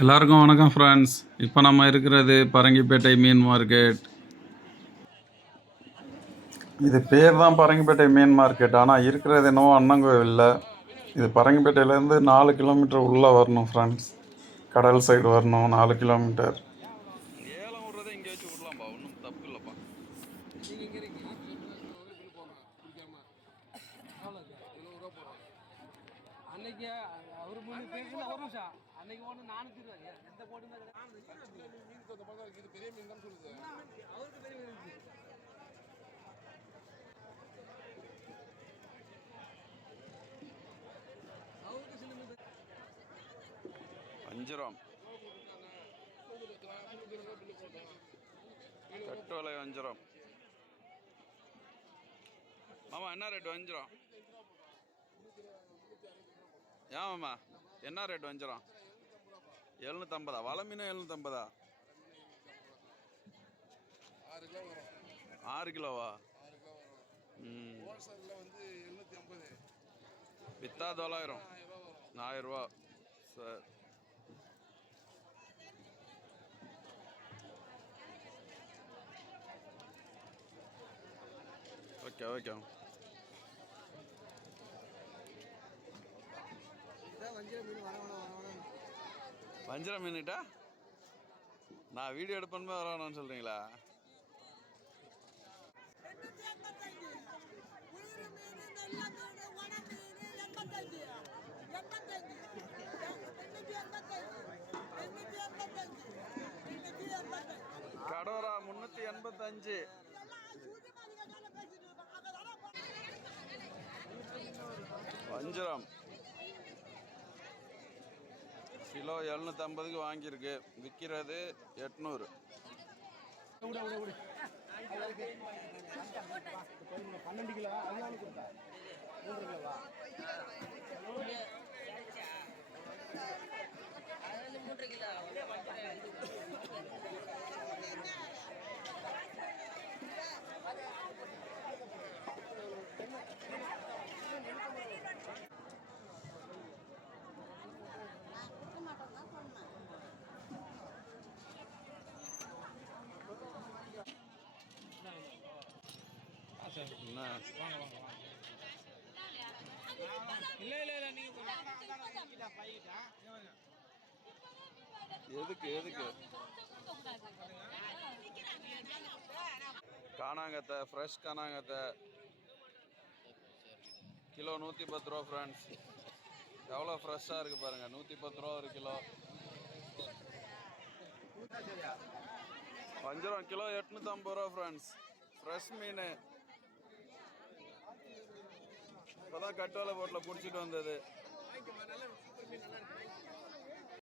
எல்லாருக்கும் வணக்கம் ஃப்ரெண்ட்ஸ். இப்போ நம்ம இருக்கிறது பரங்கிப்பேட்டை மீன் மார்க்கெட். இது பேர் தான் பரங்கிப்பேட்டை மீன் மார்க்கெட், ஆனால் இருக்கிறது என்னவோ அண்ணங்கோவிலில். இது பரங்கிப்பேட்டையிலேருந்து 4 கிலோமீட்டர் உள்ளே வரணும் ஃப்ரெண்ட்ஸ். கடல் சைடு வரணும் 4 கிலோமீட்டர். ஏலம் விடுறதை இங்கே வச்சு விடலாம்ப்பா, ஒன்றும் தப்பு இல்லைப்பா. அன்னைக்கு அவர் முன்னு பேசுனா ஒரு நிமிஷம். அன்னைக்கு ஒன்று 400 எந்த போட்டுமே இது பெரிய மீன் தான் சொல்லுது. அவருக்கு பெரிய மீன் இருக்கு. வஞ்சிரம் கட்டுவலை வஞ்சிரம். மாமா என்ன ரேட் வஞ்சிரம்? ஏன் மாமா என்ன ரேட் வஞ்சிரம்? 750. வலை மீன் 750. 6 கிலோவா? வித்தா 900. 1000 ரூபா. Sir okay okay. வஞ்சிர மீன்கிட்ட நான் வீடியோ எடுப்பேன்னு வரணும்னு சொல்றீங்களா? கடோரா 385. வஞ்சிரம் கிலோ 750க்கு வாங்கியிருக்கு, விற்கிறது 800. எதுக்கு எதுக்கு காணாங்கத்தை, ஃப்ரெஷ் காணாங்கத்தை கிலோ 110 ரூபா ஃப்ரெண்ட்ஸ். எவ்வளோ ஃப்ரெஷ்ஷாக இருக்குது பாருங்கள். 110 ரூபா ஒரு கிலோ. வஞ்சிரம் கிலோ 850 ரூபா ஃப்ரெண்ட்ஸ். ஃப்ரெஷ் மீன் இப்போதான் கட்டுவலை போட்டில் பிடிச்சிட்டு வந்தது.